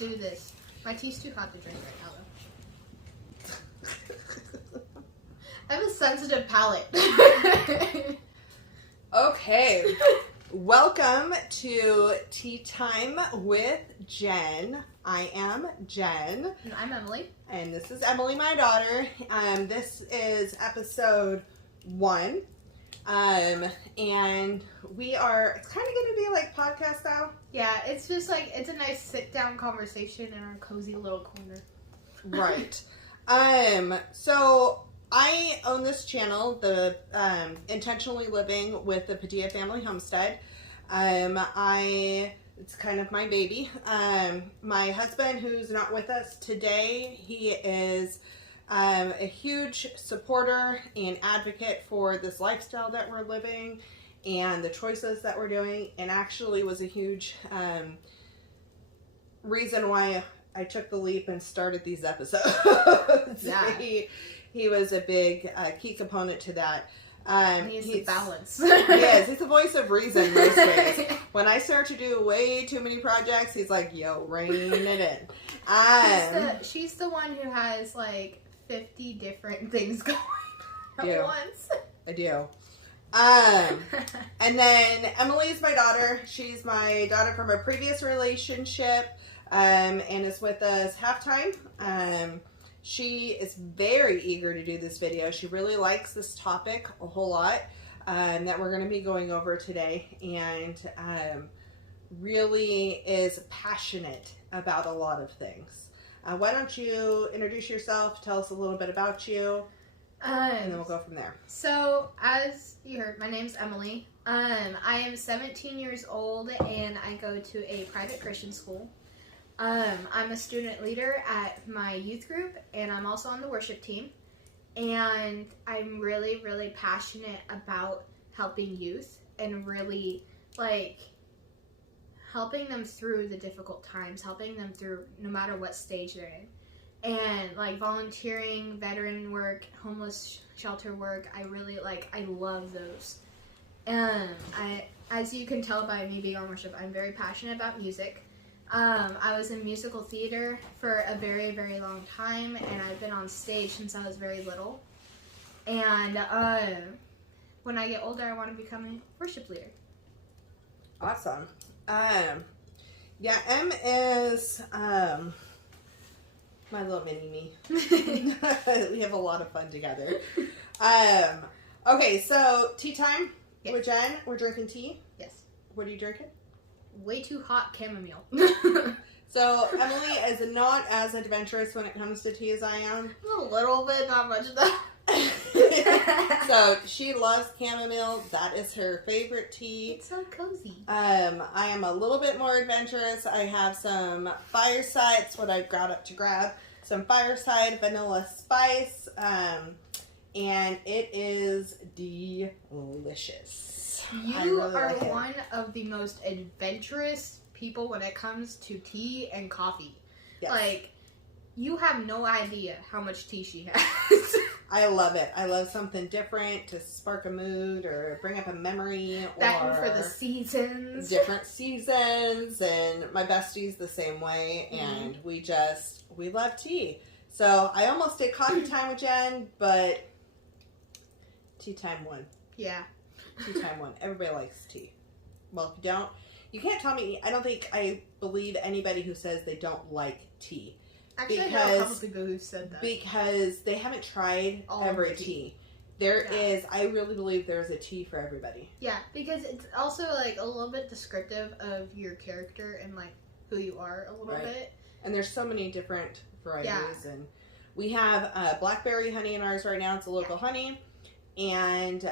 do this. My tea's too hot to drink right now, though. I have a sensitive palate. Okay. Welcome to Tea Time with Jen. I am Jen. And I'm Emily. And this is Emily, my daughter. This is episode 1. And we are, it's kind of going to be like podcast style. Yeah, it's just like, it's a nice sit-down conversation in our cozy little corner. Right. So I own this channel, the Intentionally Living with the Padilla Family Homestead. It's kind of my baby. My husband, who's not with us today, he is a huge supporter and advocate for this lifestyle that we're living and the choices that we're doing, and actually was a huge reason why I took the leap and started these episodes. Yeah. He was a big key component to that. He's the balance. Yes, he's the voice of reason most days. When I start to do way too many projects, he's like, yo, rein it in. She's the one who has like 50 different things going at once. I do. And then Emily's my daughter. She's my daughter from a previous relationship, and is with us half-time. She is very eager to do this video. She really likes this topic a whole lot that we're going to be going over today, and really is passionate about a lot of things. Why don't you introduce yourself, tell us a little bit about you, and then we'll go from there. So, as you heard, my name's Emily. I am 17 years old, and I go to a private Christian school. I'm a student leader at my youth group, and I'm also on the worship team. And I'm really, really passionate about helping youth and really, like, helping them through the difficult times, helping them through no matter what stage they're in. And, like, volunteering, veteran work, homeless shelter work, I love those. As you can tell by me being on worship, I'm very passionate about music. I was in musical theater for a very, very long time, and I've been on stage since I was very little. And when I get older, I want to become a worship leader. Awesome. Yeah, Em is my little mini-me. We have a lot of fun together. Okay, so tea time with Jen. We're drinking tea. Yes. What are you drinking? Way too hot chamomile. So Emily is not as adventurous when it comes to tea as I am. A little bit, not much though. So she loves chamomile. That is her favorite tea. It's so cozy. I am a little bit more adventurous. I have some Fireside. That's what I got up to grab. Some Fireside vanilla spice. And it is delicious. You are one of the most adventurous people when it comes to tea and coffee. Yes. Like, you have no idea how much tea she has. I love it. I love something different to spark a mood or bring up a memory. That one for the seasons. Different seasons. And my bestie's the same way. And we love tea. So I almost did coffee time with Jen, but tea time won. Yeah. Tea time one. Everybody likes tea. Well, if you don't, you can't tell me. I believe anybody who says they don't like tea. Actually, I know a couple people who said that. Because they haven't tried every tea. I really believe there's a tea for everybody. Yeah, because it's also like a little bit descriptive of your character and like who you are a little bit. And there's so many different varieties. And we have blackberry honey in ours right now. It's a local honey. And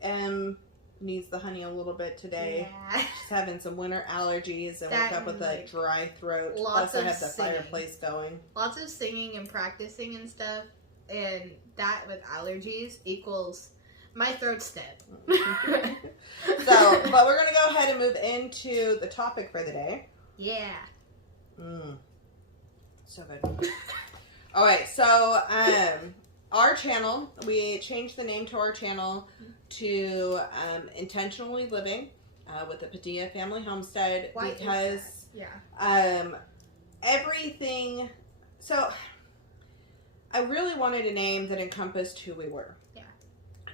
Em needs the honey a little bit today. Yeah. She's having some winter allergies and woke up with a dry throat. Plus I have the fireplace going. Lots of singing and practicing and stuff. And that with allergies equals my throat's dead. But we're going to go ahead and move into the topic for the day. Yeah. So good. All right, so our channel, we changed the name to our channel to Intentionally Living with the Padilla Family Homestead. Why because is that? Yeah. everything. So I really wanted a name that encompassed who we were. Yeah.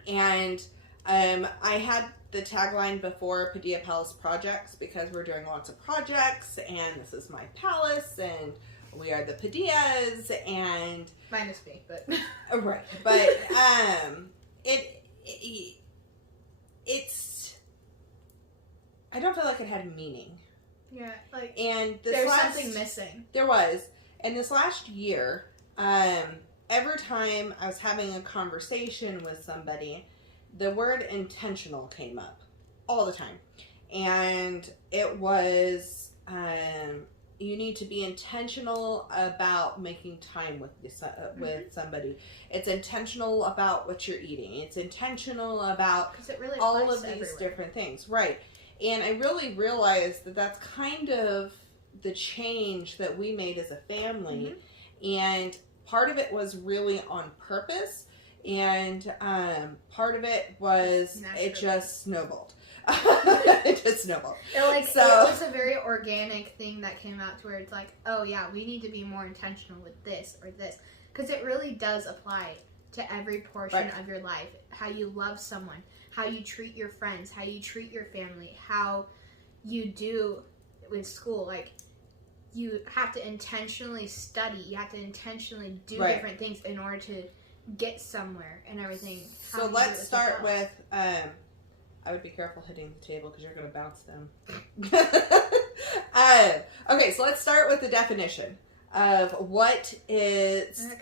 And I had the tagline before Padilla Palace Projects because we're doing lots of projects, and this is my palace, and we are the Padillas, and minus me, but right. But it's I don't feel like it had meaning. Yeah, like and there's something missing. There was, and this last year, every time I was having a conversation with somebody, the word intentional came up all the time. And it was, you need to be intentional about making time with somebody. It's intentional about what you're eating. It's intentional about it really all of these everywhere. Different things. Right. And I really realized that that's kind of the change that we made as a family. And part of it was really on purpose. And part of it was naturally. It just snowballed. It just snowballed. It was a very organic thing that came out to where it's like, oh yeah, we need to be more intentional with this or this. Because it really does apply to every portion of your life. How you love someone, how you treat your friends, how you treat your family, how you do with school. Like, you have to intentionally study. You have to intentionally do different things in order to get somewhere and everything. So let's start with, I would be careful hitting the table because you're going to bounce them. Okay, so let's start with the definition of what is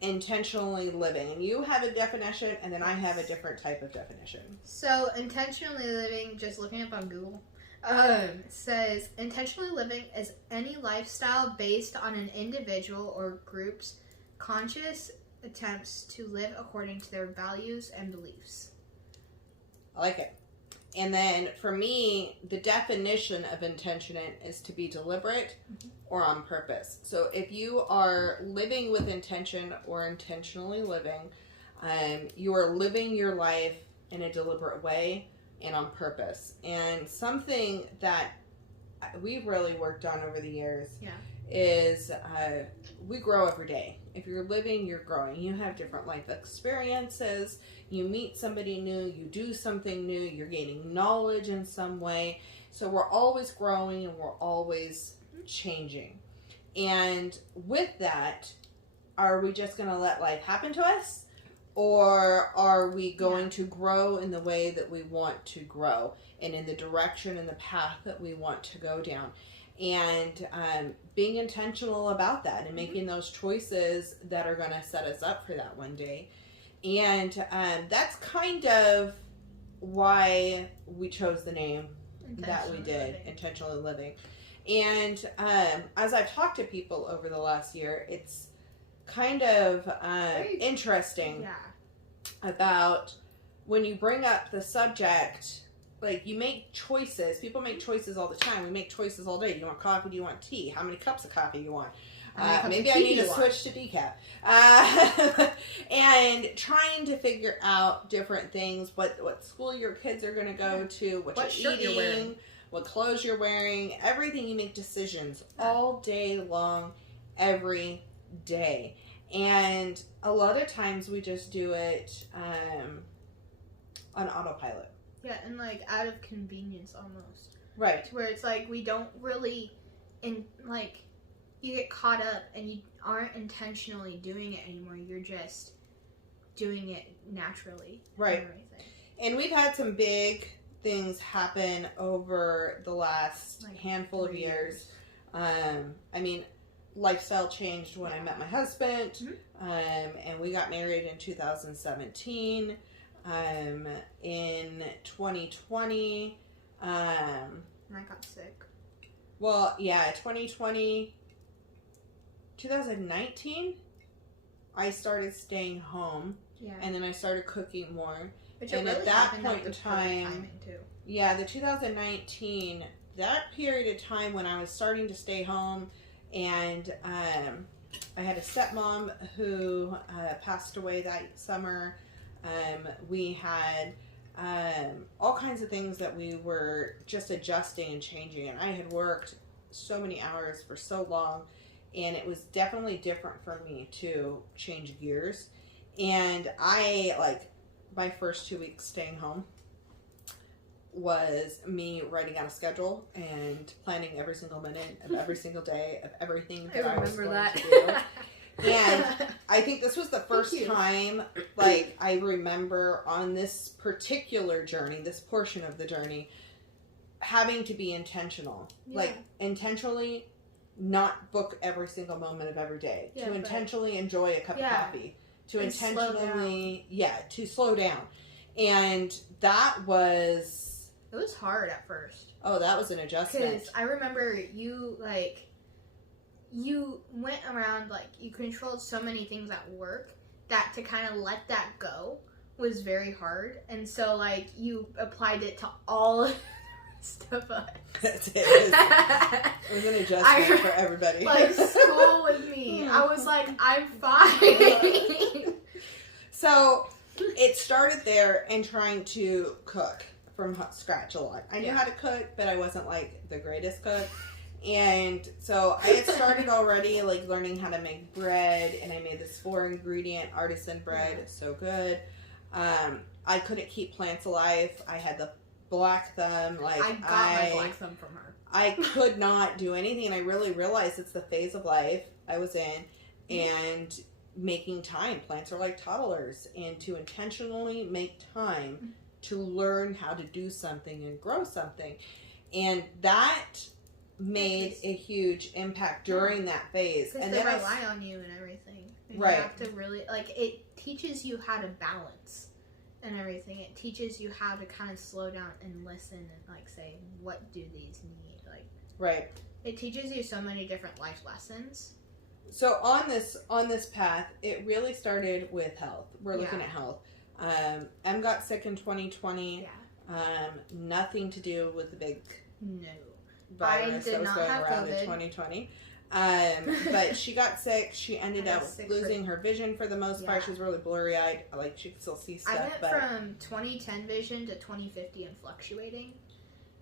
intentionally living. And you have a definition, and then I have a different type of definition. So intentionally living, just looking up on Google, says intentionally living is any lifestyle based on an individual or group's conscious attempts to live according to their values and beliefs. I like it. And then for me, the definition of intention is to be deliberate or on purpose. So if you are living with intention or intentionally living, you are living your life in a deliberate way and on purpose. And something that we've really worked on over the years is we grow every day. If you're living, you're growing. You have different life experiences. You meet somebody new. You do something new. You're gaining knowledge in some way. So we're always growing and we're always changing. And with that, are we just going to let life happen to us? Or are we going to grow in the way that we want to grow and in the direction and the path that we want to go down? And being intentional about that and making those choices that are going to set us up for that one day. And that's kind of why we chose the name that we did, Intentionally Living. And as I've talked to people over the last year, it's kind of interesting about when you bring up the subject. Like, you make choices. People make choices all the time. We make choices all day. Do you want coffee? Do you want tea? How many cups of coffee do you want? Maybe I need to switch to decaf. And trying to figure out different things. What school your kids are going to go to. What you're eating. You're wearing. What clothes you're wearing. Everything. You make decisions all day long. Every day. And a lot of times we just do it on autopilot. Yeah, and like out of convenience almost. Right. To where it's like we don't really, you get caught up and you aren't intentionally doing it anymore. You're just doing it naturally. Right. And we've had some big things happen over the last handful of years. I mean, lifestyle changed when I met my husband, and we got married in 2017. In 2020, and I got sick. Well, yeah, 2019, I started staying home, and then I started cooking more. Which and really at that point in time, too. the 2019, that period of time when I was starting to stay home, and I had a stepmom who passed away that summer. We had all kinds of things that we were just adjusting and changing, and I had worked so many hours for so long, and it was definitely different for me to change gears. And I, like, my first 2 weeks staying home was me writing out a schedule and planning every single minute of every single day of everything that I was going to do. And I think this was the first time, like, I remember on this particular journey, this portion of the journey, having to be intentional. Yeah. Like, intentionally not book every single moment of every day. To intentionally enjoy a cup of coffee. To intentionally, to slow down. And that was... It was hard at first. Oh, that was an adjustment. Because I remember you, like... You went around, like, you controlled so many things at work that to kind of let that go was very hard. And so, like, you applied it to all of the rest of us. That's it. It was an adjustment for everybody. Like, school with me. I was like, I'm fine. So, it started there and trying to cook from scratch a lot. I knew how to cook, but I wasn't, like, the greatest cook. And so I had started already, like, learning how to make bread, and I made this 4-ingredient artisan bread. It's so good. I couldn't keep plants alive. I had the black thumb. Like, I got my black thumb from her. I could not do anything, and I really realized it's the phase of life I was in, and making time. Plants are like toddlers, and to intentionally make time to learn how to do something and grow something. And that made a huge impact during that phase. Because and they then rely on you and everything. And right. You have to really, like, it teaches you how to balance and everything. It teaches you how to kind of slow down and listen and, like, say, what do these need? Like, right. It teaches you so many different life lessons. So on this path, it really started with health. We're looking at health. Em got sick in 2020. Yeah. Nothing to do with the big I virus did that was not going have around COVID. in 2020. But she got sick. She ended up losing her vision for the most part. She was really blurry-eyed. Like, she could still see stuff. I went from 2010 vision to 2050 and fluctuating.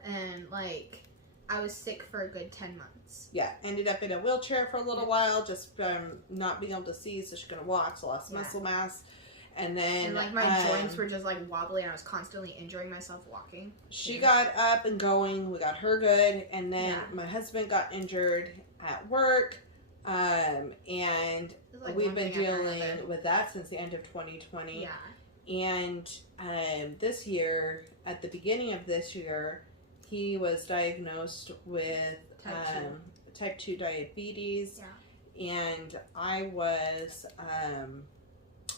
And, like, I was sick for a good 10 months. Yeah, ended up in a wheelchair for a little while, just not being able to see, so she couldn't walk, so lost muscle mass. And then... And, like, my joints were just, like, wobbly, and I was constantly injuring myself walking. She got up and going. We got her good. And then my husband got injured at work. And like we've been dealing with that since the end of 2020. Yeah. And this year, at the beginning of this year, he was diagnosed with type 2 diabetes. Yeah. And I was...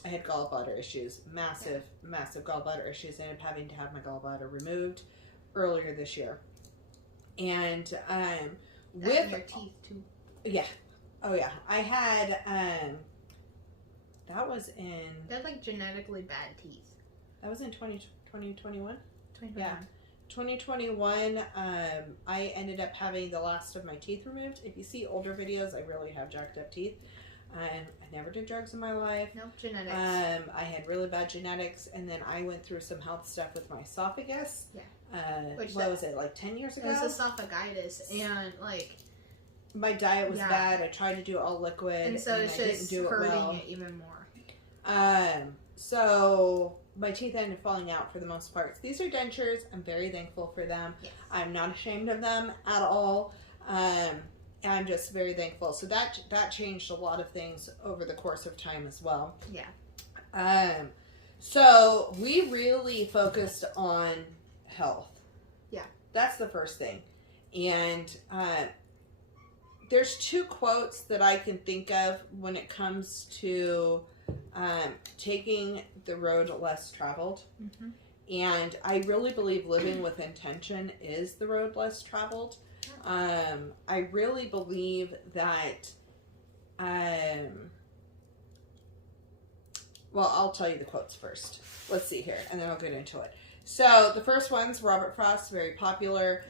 I had gallbladder issues, massive gallbladder issues. I ended up having to have my gallbladder removed earlier this year. And with your teeth too. Yeah. Oh yeah. I had that was in... They had, like, genetically bad teeth. That was in 2021? 2021. Yeah. 2021, I ended up having the last of my teeth removed. If you see older videos, I really have jacked up teeth. I never did drugs in my life. Nope, genetics. I had really bad genetics, and then I went through some health stuff with my esophagus. Yeah. What was it, like 10 years ago? It was esophagitis, and, like... My diet was bad. I tried to do all liquid, and so it's just hurting it even more. So my teeth ended up falling out for the most part. These are dentures. I'm very thankful for them. Yes. I'm not ashamed of them at all. I'm just very thankful. So that changed a lot of things over the course of time as well. Yeah. So we really focused on health. Yeah. That's the first thing. And there's 2 quotes that I can think of when it comes to taking the road less traveled. Mm-hmm. And I really believe living with intention is the road less traveled. I really believe that, well, I'll tell you the quotes first. Let's see here, and then I'll get into it. So the first one's Robert Frost, very popular.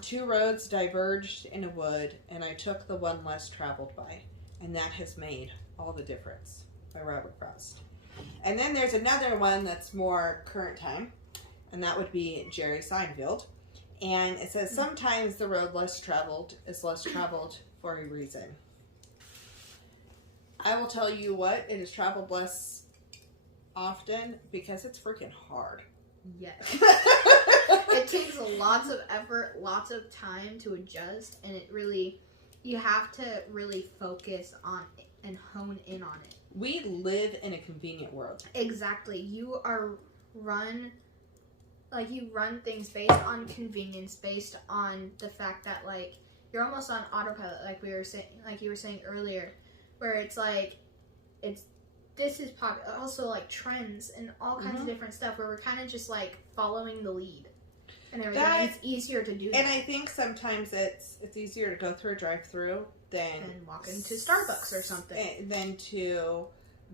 2 roads diverged in a wood, and I took the one less traveled by. And that has made all the difference, by Robert Frost. And then there's another one that's more current time, and that would be Jerry Seinfeld. And it says, sometimes the road less traveled is less traveled for a reason. I will tell you what, it is traveled less often because it's freaking hard. Yes. It takes lots of effort, lots of time to adjust, and it really, you have to really focus on it and hone in on it. We live in a convenient world. Exactly. You run things based on convenience, based on the fact that, like, you're almost on autopilot, like you were saying earlier, where it's like, this is popular. Also, like, trends and all kinds of different stuff where we're kind of just, like, following the lead and everything. And it's easier to do that. And I think sometimes it's easier to go through a drive-through than walk into Starbucks or something. Than to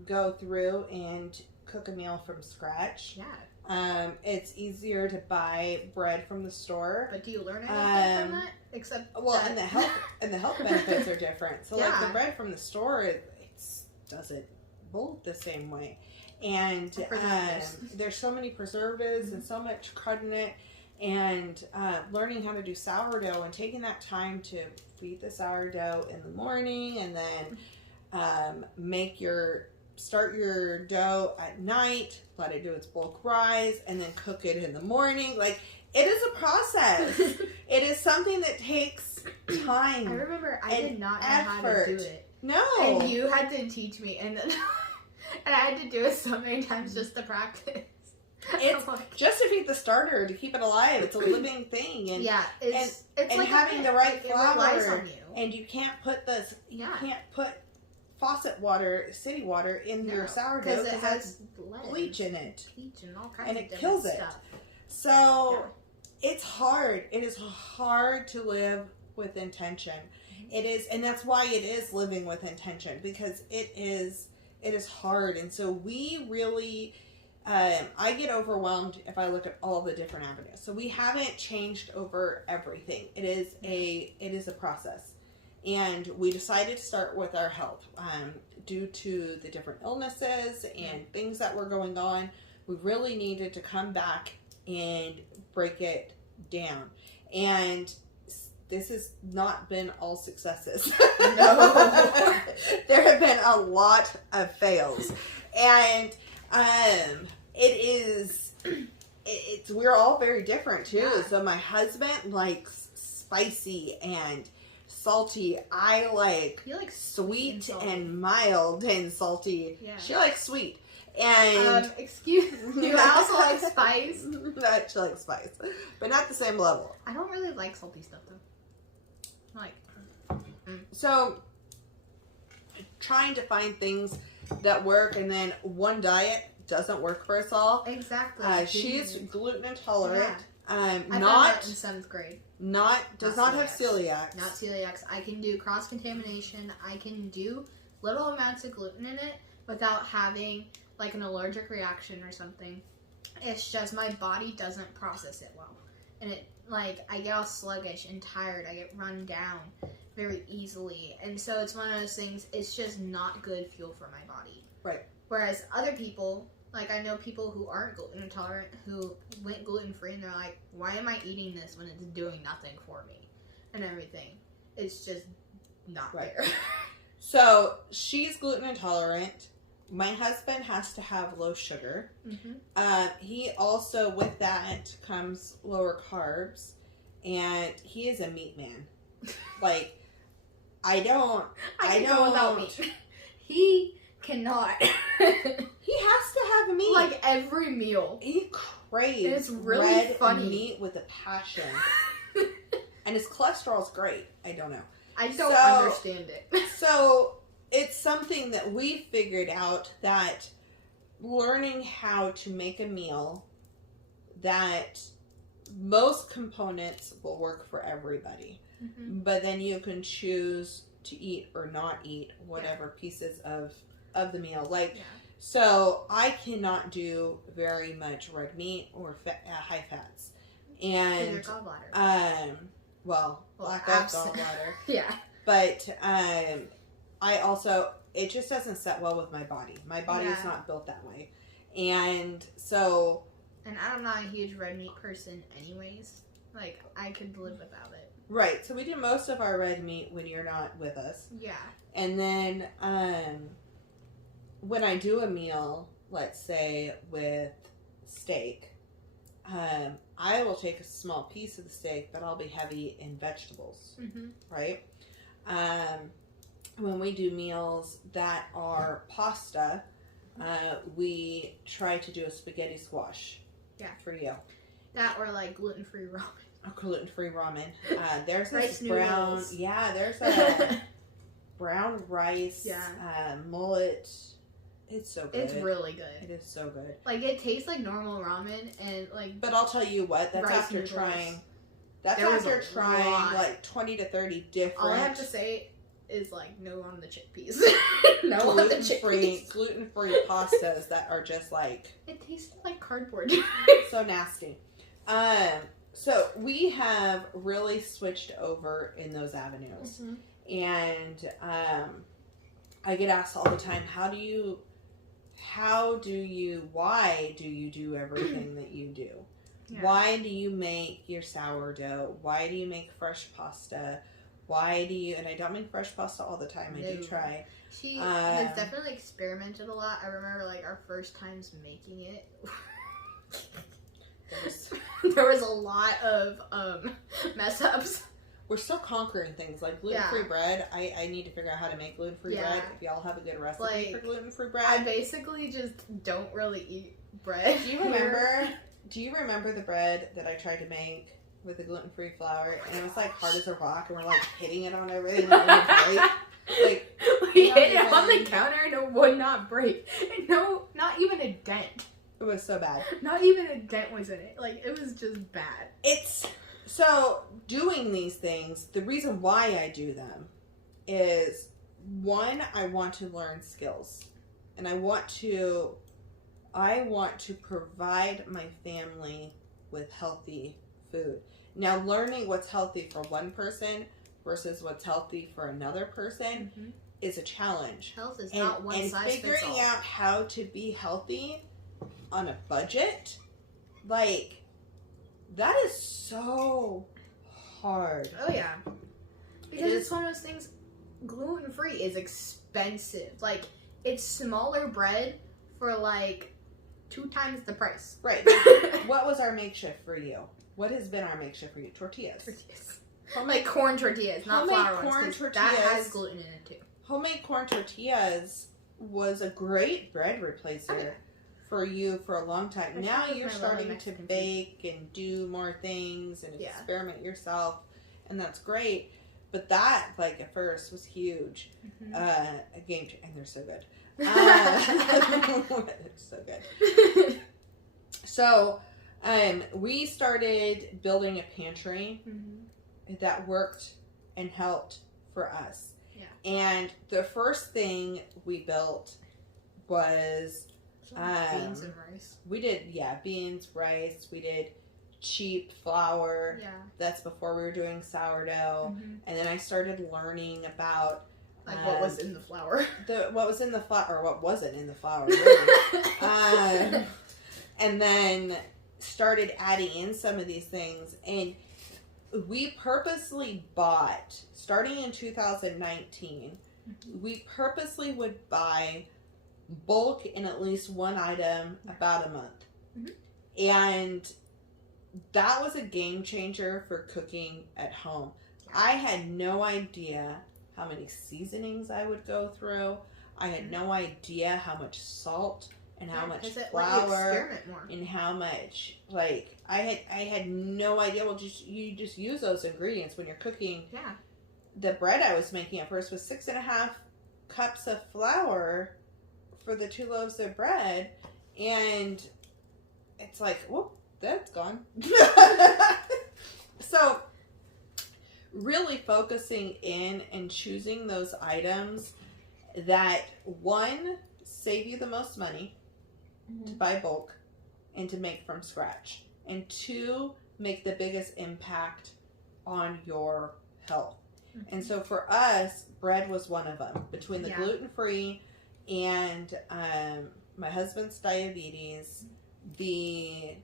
go through and cook a meal from scratch. Yeah. It's easier to buy bread from the store. But do you learn anything from that? Except and the health benefits are different. So like the bread from the store, it doesn't bulk the same way, and there's so many preservatives and so much crud in it. And learning how to do sourdough and taking that time to feed the sourdough in the morning, and then start your dough at night, let it do its bulk rise, and then cook it in the morning. Like, it is a process. It is something that takes time. I remember I did not know how to do it. No. And you had to teach me, and then and I had to do it so many times just to practice. It's just to feed the starter, to keep it alive. It's a living thing, and it's like having the right flour. It relies on you. And you can't put faucet water, city water in your sourdough because it has bleach in it, and all kinds and of it kills stuff. it. So it's hard. It is hard to live with intention. It is, and that's why it is living with intention, because it is hard. And so we really, I get overwhelmed if I look at all the different avenues. So we haven't changed over everything. It is a process. And we decided to start with our health. Due to the different illnesses and things that were going on, we really needed to come back and break it down. And this has not been all successes. No. There have been a lot of fails. And we're all very different too. Yeah. So my husband likes spicy and salty. I like sweet and mild and salty. Yeah. She likes sweet. And excuse me, I also like spice. She likes spice, but not the same level. I don't really like salty stuff though. So trying to find things that work, and then one diet doesn't work for us all. Exactly. She's gluten intolerant. Yeah. I found that in 7th grade. Does not have celiac. Not celiac. I can do cross contamination. I can do little amounts of gluten in it without having like an allergic reaction or something. It's just my body doesn't process it well, and I get all sluggish and tired. I get run down very easily, and so it's one of those things. It's just not good fuel for my body. Right. Whereas other people, like I know people who aren't gluten intolerant who went gluten free, and they're like, "Why am I eating this when it's doing nothing for me?" and everything. It's just not there. So she's gluten intolerant. My husband has to have low sugar. Mm-hmm. He also, with that comes lower carbs, and he is a meat man. Like, I don't go without meat. He cannot. He has to have meat. Like every meal. He craves it's really red funny. Meat with a passion. And his cholesterol's great. I don't know. I don't understand it. So it's something that we figured out, that learning how to make a meal that most components will work for everybody. Mm-hmm. But then you can choose to eat or not eat whatever pieces of the meal. So I cannot do very much red meat or high fats. And your gallbladder. Lack of gallbladder. Yeah. But I also, it just doesn't set well with my body. My body is not built that way. And so... And I'm not a huge red meat person anyways. Like, I could live without it. Right. So we do most of our red meat when you're not with us. Yeah. And then when I do a meal, let's say with steak, I will take a small piece of the steak, but I'll be heavy in vegetables, right? When we do meals that are pasta, we try to do a spaghetti squash. Yeah. For you. That or like gluten-free ramen. Oh, gluten-free ramen. There's this rice brown. noodles. Yeah, there's a brown rice. Yeah. Mullet. It's so good. It's really good. It is so good. Like, it tastes like normal ramen and like. But I'll tell you what. That's rice after noodles. trying. That's There was after a trying lot. like 20 to 30 different. All I have to say is like no on the chickpeas. No on the chickpeas. gluten-free pastas that are just like. It tasted like cardboard. So nasty. So we have really switched over in those avenues. And I get asked all the time, why do you do everything that you do? Yeah. Why do you make your sourdough? Why do you make fresh pasta? Why do you, and I don't make fresh pasta all the time, I do try. She has definitely experimented a lot. I remember like our first times making it. There was a lot of mess ups. We're still conquering things like gluten-free bread. I need to figure out how to make gluten-free bread. If y'all have a good recipe for gluten-free bread. I basically just don't really eat bread. Do you remember the bread that I tried to make with the gluten-free flour? And it was like hard as a rock, and we're like hitting it on everything. Like we hit it on the counter and it would not break. And no, not even a dent. It was so bad. Not even a dent was in it. Like, it was just bad. So, doing these things, the reason why I do them is, one, I want to learn skills. And I want to provide my family with healthy food. Now, learning what's healthy for one person versus what's healthy for another person is a challenge. Health is not one size fits all. And figuring out how to be healthy on a budget, like, that is so hard. Oh yeah, because it's one of those things. Gluten-free is expensive. Like, it's smaller bread for like 2 times the price. Right. What was our makeshift for you? What has been our makeshift for you? Tortillas. Like corn tortillas, not flour ones. That has gluten in it too. Homemade corn tortillas was a great bread replacer for you for a long time. Now you're starting to bake and do more things and experiment yourself, and that's great. But that, like, at first was huge. A game changer, and they're so good. They're so good. So, we started building a pantry that worked and helped for us. Yeah. And the first thing we built was beans and rice. We did, beans, rice. We did cheap flour. Yeah. That's before we were doing sourdough. And then I started learning about what was in the flour. What was in the flour, or what wasn't in the flour. Really. And then started adding in some of these things. And we purposely bought, starting in 2019, we purposely would buy bulk in at least one item about a month. And that was a game changer for cooking at home. I had no idea how many seasonings I would go through. I had no idea how much salt and how much flour and how much, like, I had no idea. Well, you just use those ingredients when you're cooking. Yeah. The bread I was making at first was 6.5 cups of flour for the 2 loaves of bread, and it's like, whoop, that's gone. So, really focusing in and choosing those items that, one, save you the most money to buy bulk and to make from scratch, and 2, make the biggest impact on your health. And so for us, bread was one of them. Between the gluten-free and my husband's diabetes, the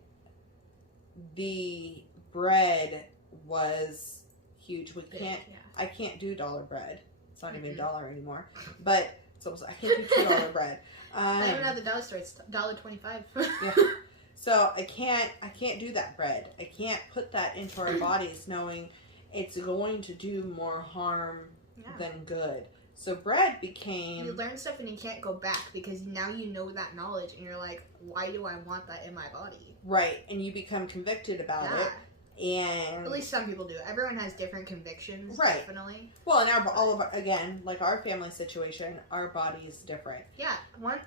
bread was huge. Yeah. I can't do dollar bread. It's not even a dollar anymore. But it's almost, I can't do $2 bread. Not even at the dollar store. It's $1.25. Yeah. So I can't do that bread. I can't put that into our bodies knowing it's going to do more harm than good. So bread became... You learn stuff and you can't go back because now you know that knowledge and you're like, why do I want that in my body? Right. And you become convicted about it. And at least some people do. Everyone has different convictions, right? Definitely. Well, and again, like our family situation, our body is different. Yeah,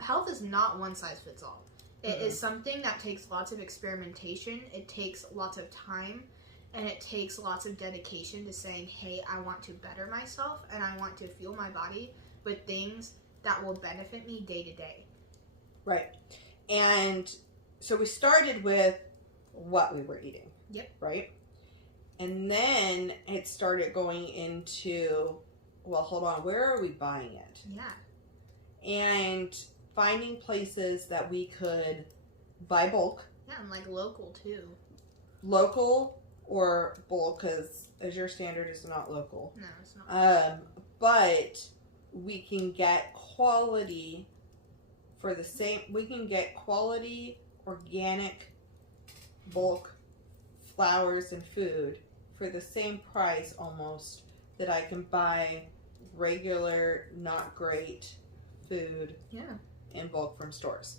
health is not one size fits all. It is something that takes lots of experimentation. It takes lots of time, and it takes lots of dedication to saying, "Hey, I want to better myself, and I want to fuel my body with things that will benefit me day to day." Right, and so we started with what we were eating. Yep. Right? And then it started going into, well, hold on, where are we buying it? Yeah. And finding places that we could buy bulk. Yeah, and like local too. Local or bulk, because Azure standard is not local. No, it's not. But we can get quality for the same, we can get quality, organic, bulk flowers and food for the same price almost that I can buy regular, not great food in bulk from stores.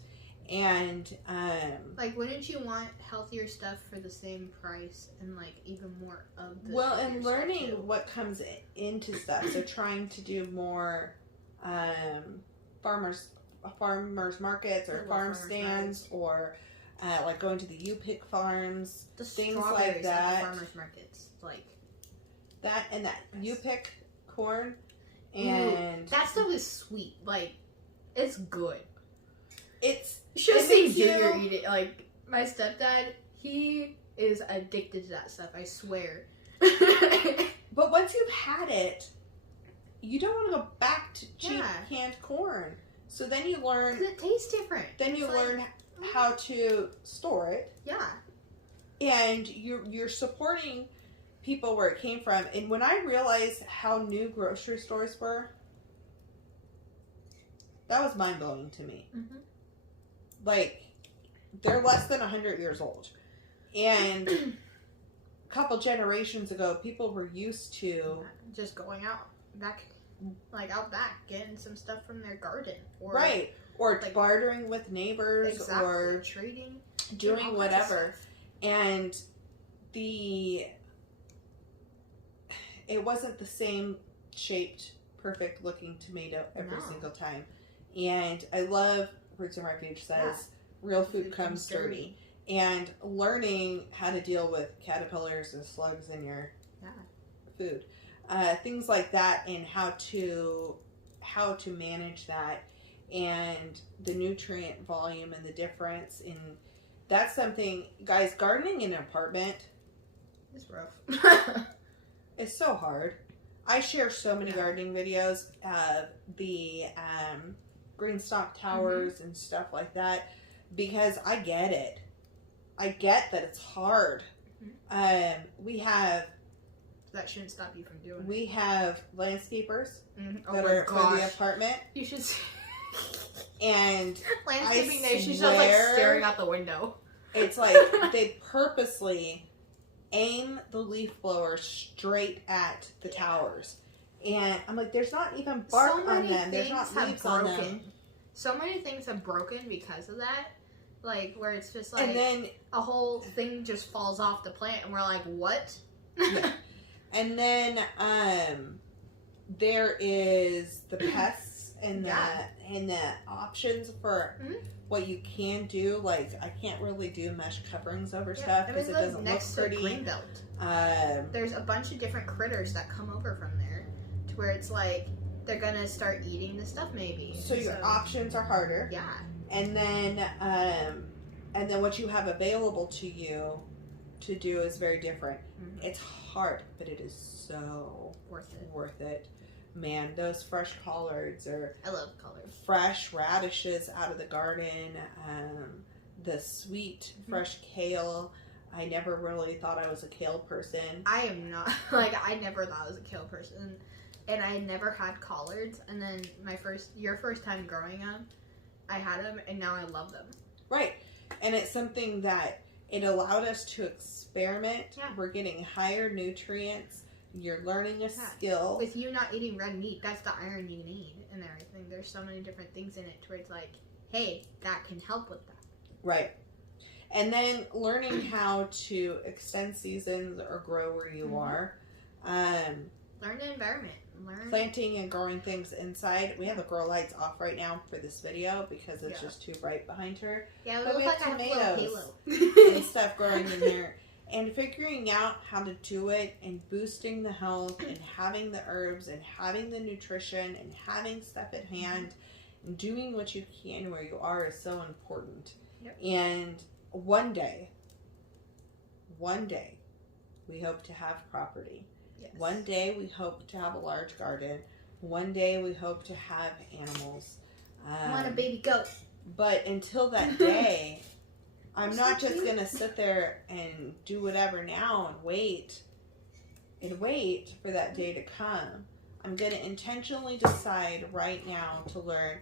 And like, wouldn't you want healthier stuff for the same price and like even more of the and learning what comes into stuff. So trying to do more farmers markets or farm stands or like going to the U-Pick farms, the things like that. At the farmers markets, like that and that U-Pick corn, and that stuff is sweet. Like, it's good. You should see Junior eat it. Like, my stepdad, he is addicted to that stuff. I swear. But once you've had it, you don't want to go back to cheap canned corn. So then you learn. 'Cause it tastes different. Then you learn how to store it. Yeah. And you're supporting people where it came from. And when I realized how new grocery stores were, that was mind-blowing to me. Mm-hmm. Like, they're less than 100 years old. And a couple generations ago, people were used to just going out back, getting some stuff from their garden. Or, right. Or like, bartering with neighbors, or trading, doing whatever. And it wasn't the same shaped, perfect looking tomato every single time. And I love Roots and Refuge says real food comes dirty. And learning how to deal with caterpillars and slugs in your food. Things like that, and how to manage that. And the nutrient volume and the difference in that's something, guys. Gardening in an apartment is rough. It's so hard. I share so many gardening videos of the GreenStalk towers and stuff like that because I get it. I get that it's hard. We have. That shouldn't stop you from doing it. We have landscapers that are for the apartment. You should see. And landscaping there, she's just like staring out the window. It's like they purposely aim the leaf blower straight at the towers. And I'm like, there's not even bark on them. There's not leaves on them. So many things have broken because of that. Like, where it's just like, and then a whole thing just falls off the plant, and we're like, what? Yeah. And then there is the pests and the options for what you can do. Like, I can't really do mesh coverings over stuff because it doesn't look pretty. Greenbelt. There's a bunch of different critters that come over from there to where it's like they're gonna start eating the stuff maybe. So your options are harder. Yeah. And then what you have available to you to do is very different. It's hard, but it is so worth it. Man, those fresh collards or I love collards. Fresh radishes out of the garden, the sweet fresh kale, I never really thought I was a kale person. I am not. Like, I never thought I was a kale person. And I never had collards. And then your first time growing them, I had them, and now I love them. Right. And it's something that it allowed us to experiment. Yeah. We're getting higher nutrients. You're learning a skill. With you not eating red meat, that's the iron you need and everything. There's so many different things in it where it's like, hey, that can help with that. Right. And then learning how to extend seasons or grow where you are. Learn the environment. Planting and growing things inside. We have the grow lights off right now for this video because it's just too bright behind her. Yeah, it but looks we have like tomatoes and stuff growing in here. And figuring out how to do it and boosting the health and having the herbs and having the nutrition and having stuff at hand and doing what you can where you are is so important. Yep. And one day, we hope to have property. Yes. One day we hope to have a large garden. One day we hope to have animals. I want a baby goat. But until that day, I'm not just going to sit there and do whatever now and wait for that day to come. I'm going to intentionally decide right now to learn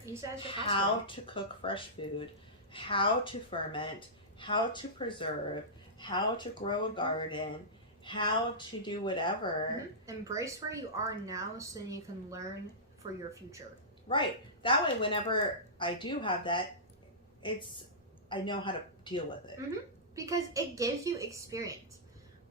how to cook fresh food, how to ferment, how to preserve, how to grow a garden, how to do whatever. Embrace where you are now so you can learn for your future. Right. That way, whenever I do have that, I know how to deal with it. Because it gives you experience.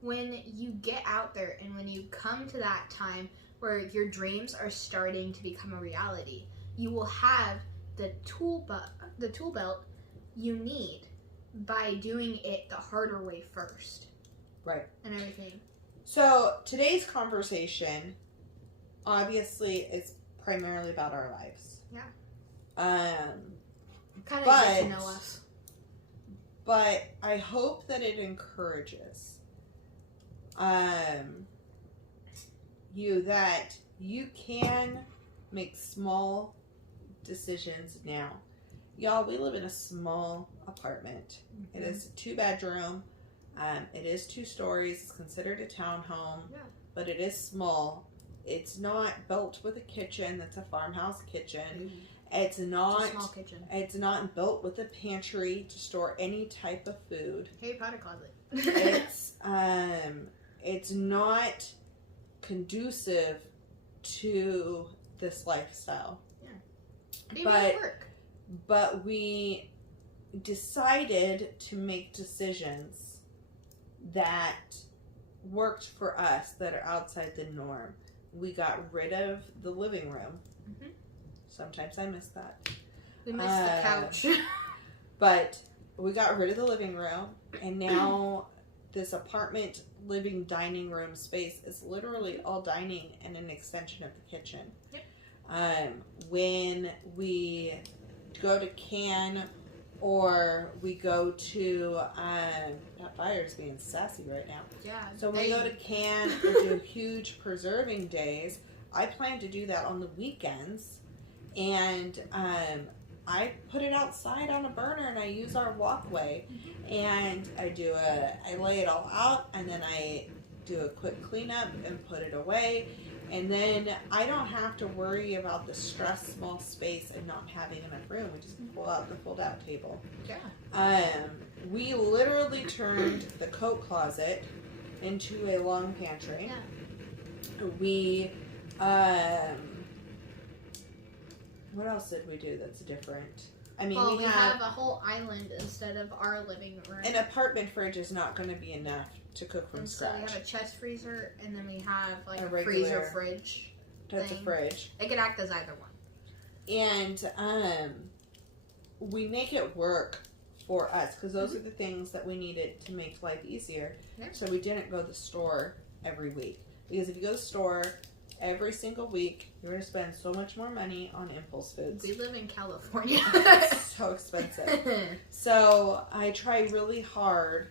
When you get out there and when you come to that time where your dreams are starting to become a reality, you will have the tool belt you need by doing it the harder way first. Right. And everything. So today's conversation obviously is primarily about our lives. Yeah. Kind of get to know us. But I hope that it encourages you that you can make small decisions now. Y'all, we live in a small apartment. It is a 2-bedroom. It is 2 stories. It's considered a townhome, but it is small. It's not built with a kitchen. That's a farmhouse kitchen. It's not a small kitchen. It's not built with a pantry to store any type of food. Harry Potter closet. It's not conducive to this lifestyle. Yeah. But we decided to make decisions that worked for us, that are outside the norm. We got rid of the living room. Sometimes I miss that. We miss the couch. But we got rid of the living room, and now this apartment living dining room space is literally all dining and an extension of the kitchen. When we go to can or we go to that fire's being sassy right now. Yeah. So when we go to can or do huge preserving days, I plan to do that on the weekends, and I put it outside on a burner and I use our walkway, and I lay it all out, and then I do a quick cleanup and put it away. And then I don't have to worry about the stress small space and not having enough room. We just pull out the fold-out table. Yeah. We literally turned the coat closet into a long pantry. Yeah. We, what else did we do that's different? I mean, we have a whole island instead of our living room. An apartment fridge is not going to be enough to cook from scratch. So we have a chest freezer, and then we have like a regular freezer fridge. That's a fridge. It could act as either one. And we make it work for us because those are the things that we needed to make life easier. Yeah. So we didn't go to the store every week, because if you go to the store every single week, you're going to spend so much more money on impulse foods. We live in California. It's so expensive. So I try really hard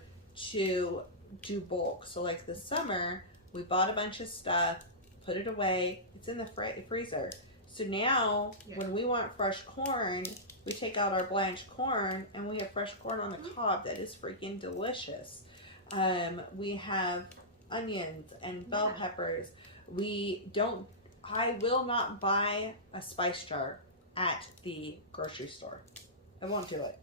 to do bulk. So like this summer, we bought a bunch of stuff, put it away. It's in the freezer. So now when we want fresh corn, we take out our blanched corn and we have fresh corn on the cob that is freaking delicious. We have onions and bell peppers. I will not buy a spice jar at the grocery store. I won't do it.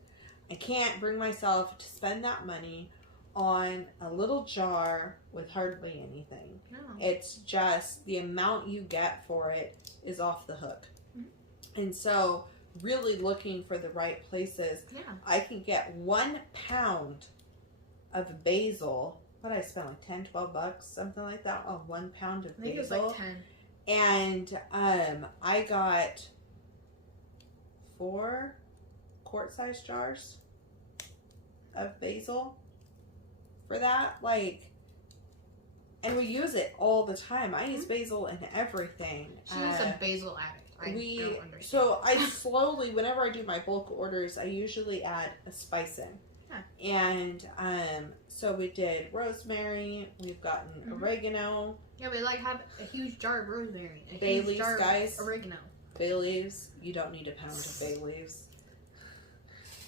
I can't bring myself to spend that money on a little jar with hardly anything. No. It's just the amount you get for it is off the hook. Mm-hmm. And so really looking for the right places. Yeah. I can get 1 pound of basil. What did I spend, like $10-12, something like that, on 1 pound of basil. I think it was like 10. And I got 4 quart-sized jars of basil for that. Like, and we use it all the time. I use basil in everything. She's a basil addict. I don't understand. So I slowly, whenever I do my bulk orders, I usually add a spice in. Yeah. And so we did rosemary. We've gotten oregano. Yeah, we like have a huge jar of rosemary. Bay leaves, guys. Oregano. Bay leaves. You don't need a pound of bay leaves.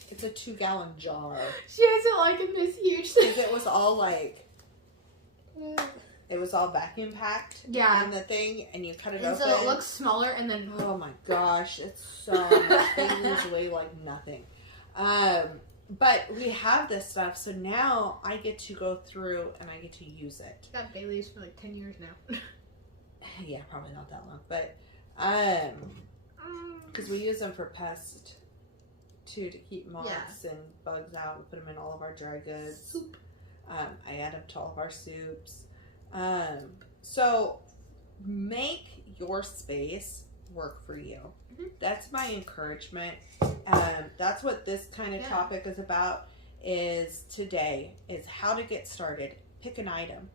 It's a 2-gallon jar. She has it like in this huge thing. It was all like, it was all vacuum packed. Yeah. In the thing, and you cut it and open. so it looks smaller, and then oh my gosh, it's so much. They lose weight like nothing. But we have this stuff, so now I get to go through and I get to use it. Got bay leaves for like 10 years now. Yeah, probably not that long, but because we use them for pests too, to keep moths and bugs out. We put them in all of our dry goods. Soup. I add them to all of our soups. So make your space work for you. Mm-hmm. That's my encouragement. That's what this kind of topic is about. Is how to get started. Pick an item.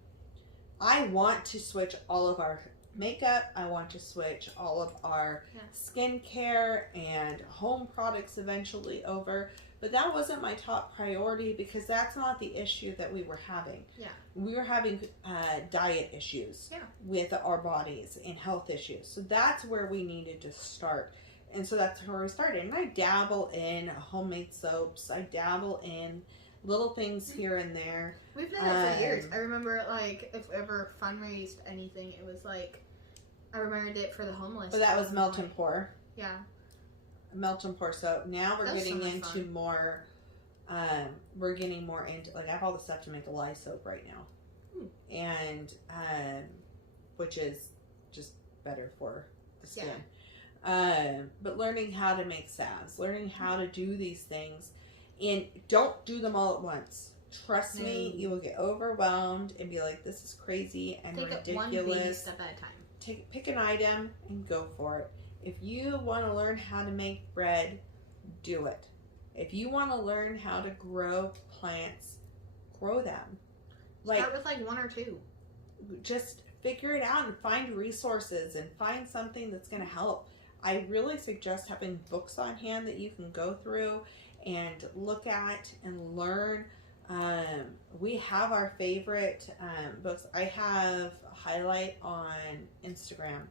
I want to switch all of our makeup. I want to switch all of our skincare and home products eventually over. But that wasn't my top priority because that's not the issue that we were having. Yeah. We were having diet issues with our bodies and health issues. So that's where we needed to start. And so that's where we started. And I dabble in homemade soaps. I dabble in little things here and there. We've done it for years. I remember, like, if we ever fundraised anything, it was like, I remembered it for the homeless. But that was melt and pour. Yeah. Melt and pour soap. Now we're getting into more, we're getting more into, like, I have all the stuff to make a lye soap right now. And, which is just better for the skin. But learning how to make salves, learning how to do these things, and don't do them all at once. Trust me, you will get overwhelmed and be like, this is crazy and ridiculous. Take it one baby step at a time. Pick an item and go for it. If you want to learn how to make bread, do it. If you want to learn how to grow plants, grow them. Start with like 1 or 2. Just figure it out and find resources and find something that's going to help. I really suggest having books on hand that you can go through and look at and learn. We have our favorite books. I have a highlight on Instagram,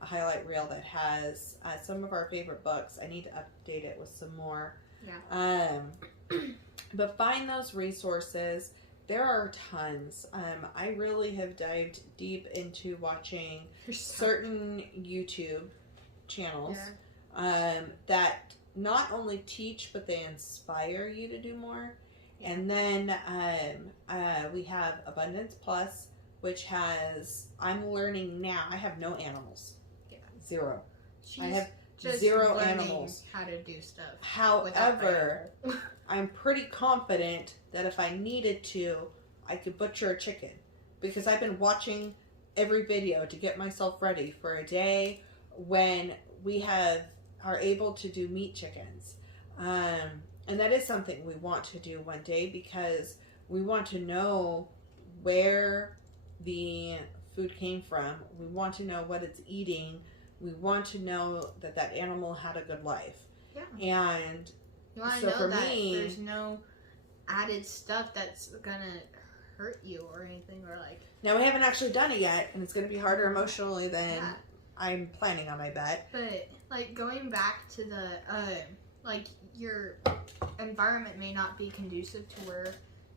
a highlight reel that has some of our favorite books. I need to update it with some more. Yeah. But find those resources. There are tons. I really have dived deep into watching certain YouTube channels that not only teach, but they inspire you to do more. Yeah. And then we have Abundance Plus, which has, I'm learning now, I have no animals. Yeah. 0. I have just 0 animals. How to do stuff. However, I'm pretty confident that if I needed to, I could butcher a chicken. Because I've been watching every video to get myself ready for a day when we are able to do meat chickens. And that is something we want to do one day because we want to know where the food came from. We want to know what it's eating. We want to know that that animal had a good life. Yeah. And you want to know that there's no added stuff that's going to hurt you or anything, or like... Now, we haven't actually done it yet, and it's going to be harder emotionally than I'm planning on, I bet. But, like, going back to the, like, your environment may not be conducive to where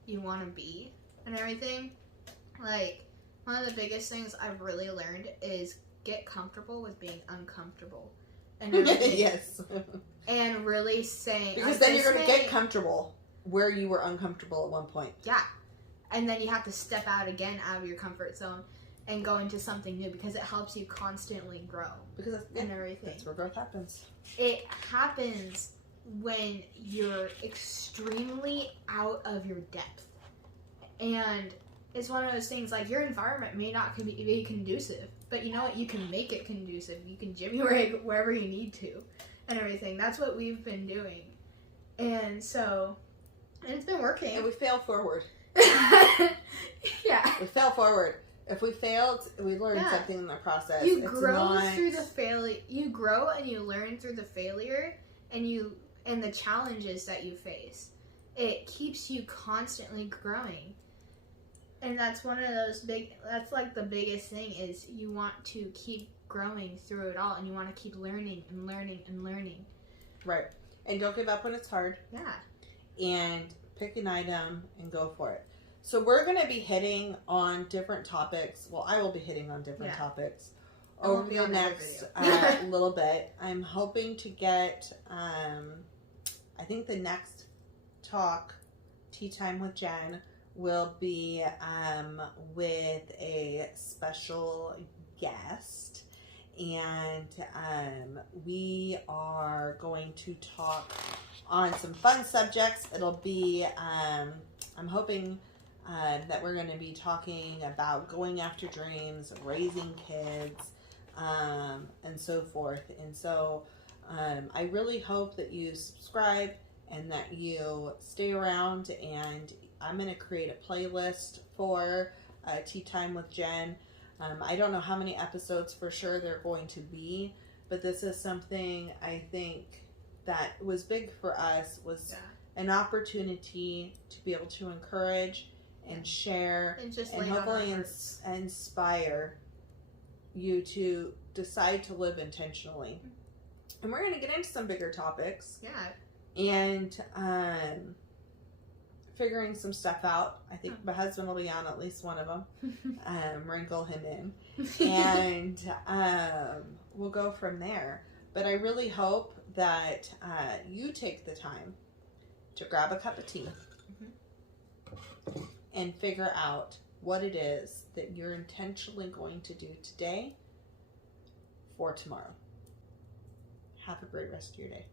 you want to be. and everything, like, one of the biggest things I've really learned is get comfortable with being uncomfortable. And everything. Yes. And really saying... Because then you're going to get comfortable where you were uncomfortable at one point. Yeah. And then you have to step out again out of your comfort zone and go into something new because it helps you constantly grow. Because and everything. That's where growth happens. It happens when you're extremely out of your depth. And it's one of those things, like, your environment may not be conducive, but you know what? You can make it conducive. You can jimmy rig wherever you need to and everything. That's what we've been doing. And so, and it's been working. And we fail forward. Yeah. We fail forward. If we failed, we learned something in the process. You grow through the failure. You grow and you learn through the failure and the challenges that you face. It keeps you constantly growing. And that's one of those that's like the biggest thing is you want to keep growing through it all and you want to keep learning and learning and learning. Right. And don't give up when it's hard. Yeah. And pick an item and go for it. So we're going to be hitting on different topics. Well, I will be hitting on different topics over the next little bit. I'm hoping to get, I think the next talk, Tea Time with Jen, will be with a special guest. And we are going to talk on some fun subjects. It'll be, I'm hoping that we're going to be talking about going after dreams, raising kids, and so forth. And so I really hope that you subscribe and that you stay around. And I'm going to create a playlist for Tea Time with Jen. I don't know how many episodes for sure they're going to be, but this is something I think that was big for us, was an opportunity to be able to encourage and share and hopefully inspire you to decide to live intentionally. And we're going to get into some bigger topics. Yeah. And figuring some stuff out. I think my husband will be on at least one of them. Wrinkle him in. And we'll go from there. But I really hope that you take the time to grab a cup of tea and figure out what it is that you're intentionally going to do today for tomorrow. Have a great rest of your day.